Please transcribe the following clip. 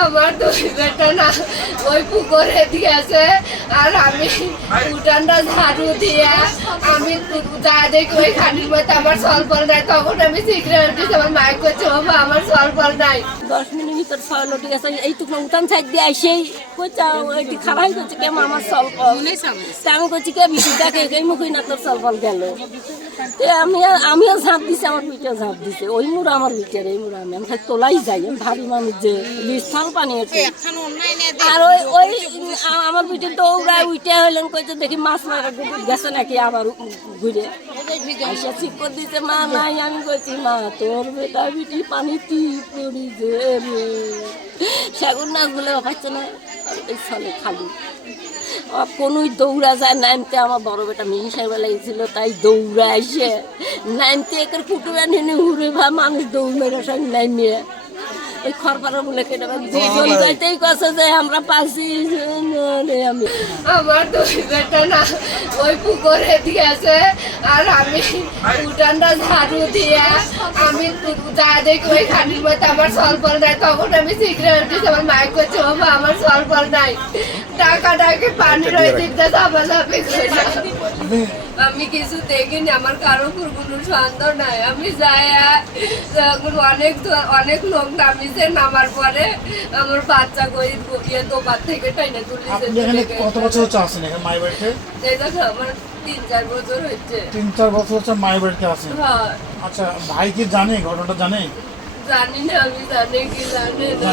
আমার দুই বেটা না ওই পুকুরে দিয়েছে আর আমি উঠানটা ঝাড়ু দিয়ে আমি যা দেখি ওই খানির মধ্যে আমার সলফল নাই তখন আমি সিগারেট দিয়েছি আমার মায়ের করছে ও মা আমার সলফল নাই 10 মিনিট ভিতর ছয় লটি গেছে এইটুকু উঠান সাইড দিয়ে আসেই কইছা ওইটি খারাই করছে কেমন আমার সলফল আমি করছি কে বিশি দেখে এই মুখই না তোর সলফল গেল আমিও ঝাঁপ দিছি আমার পিঠেও ঝাঁপ দিছে ওই মুড়া আমার পিঠের এই মুড়া আমি খালি তোলাই যাই আমি ভারী মানুষ যে বিশাল পানি আছে আর ওই ওই আমার পিঠে দৌড়ায় উঠে হইলেন কইছে দেখি মাছ মারা গেছে নাকি আবার ঘুরে আইসা ঠিক করে দিতে মা নাই আমি কইছি মা তোর বেটা বিটি পানি টিপ পড়ি যে রে সেগুন নাচ বলে পাচ্ছে না এই ছলে খালি কোনোই দৌড়া যায় নামতে আমার বড় বেটা মিহিসাই বেলাইছিল তাই দৌড়া আসে নামতে একের কুটুরা নিয়ে উড়ে ভা মানুষ দৌড় মেরে সঙ্গে নামিয়ে ওই খড়পাড়া বলে কেটে দুজন যাইতেই কাছে যে আমরা পাচ্ছি আমি আমার দুই বেটা না ওই পুকুরে দিয়েছে আর আমি উঠানটা ঝাড়ু দিয়ে আমি যা দেখি ওই খানির মধ্যে আমার সলফল নাই তখন আমি সিগারেট দিয়েছি আমার মায়ের করছে ও মা আমার সলফল নাই টাকা ডাকে পানির ওই দিকটা ঝাপাঝাপি করে আমি কিছু দেখিনি আমার কারো কোনো সন্দেহ নাই আমি যাই অনেক লোক নামিছে নামার পরে আমার বাচ্চা গিয়ে দোকান থেকে টাইনে তুলেছে কত বছর হচ্ছে আসেন এখানে মায়ের বাড়িতে? এই দেখো আমার 3-4 বছর হচ্ছে। 3-4 বছর হচ্ছে মায়ের বাড়িতে আসেন? হ্যাঁ। আচ্ছা ভাই কি জানে ঘটনাটা জানে? জানি না আমি জানি কি জানে না।